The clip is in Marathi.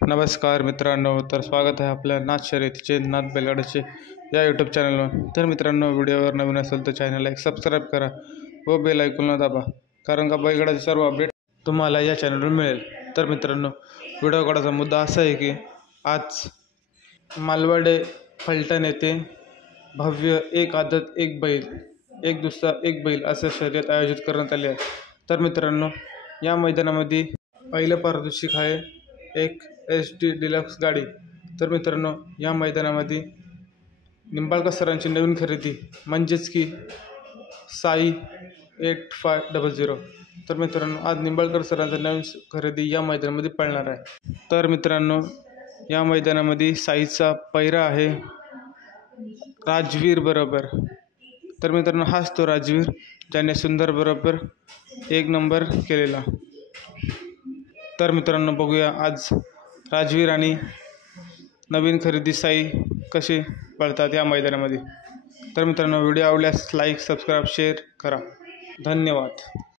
नमस्कार मित्रांनो, तर स्वागत आहे आपल्या नाथ शर्यतीचे नाथ बैलगाड्याचे या यूट्यूब चॅनलवर। तर मित्रांनो, व्हिडिओवर नवीन असेल तर चॅनलला एक सबस्क्राईब करा व बेल आयकॉनला दाबा, कारण का बैलगाड्याचे सर्व अपडेट तुम्हाला या चॅनलवर मिळेल। तर मित्रांनो, व्हिडिओ काढायचा मुद्दा असा आहे की आज मालवडे फलटण येथे भव्य एक आदत एक बैल एक दुसरा एक बैल असं शर्यत आयोजित करण्यात आली आहे। तर मित्रांनो, या मैदानामध्ये पहिलं पारितोषिक आहे एक HD डिलक्स गाडी। तर मित्रांनो, या मैदानामध्ये निंबाळकर सरांची नवीन खरेदी म्हणजेच की साई 8500। तर मित्रांनो, आज निंबाळकर सरांचा नवीन खरेदी या मैदानामध्ये पळणार आहे। तर मित्रांनो, या मैदानामध्ये साईचा पैरा आहे राजवीर बरोबर। तर मित्रांनो, हाच तो राजवीर ज्याने सुंदर बरोबर 1 नंबर केलेला। तर मित्रांनो, बघूया आज राजवीर आणि नवीन खरेदी साई कसे पळतात या मैदानामध्ये। तर मित्रांनो, व्हिडिओ आवडल्यास लाईक, सबस्क्राईब, शेअर करा। धन्यवाद।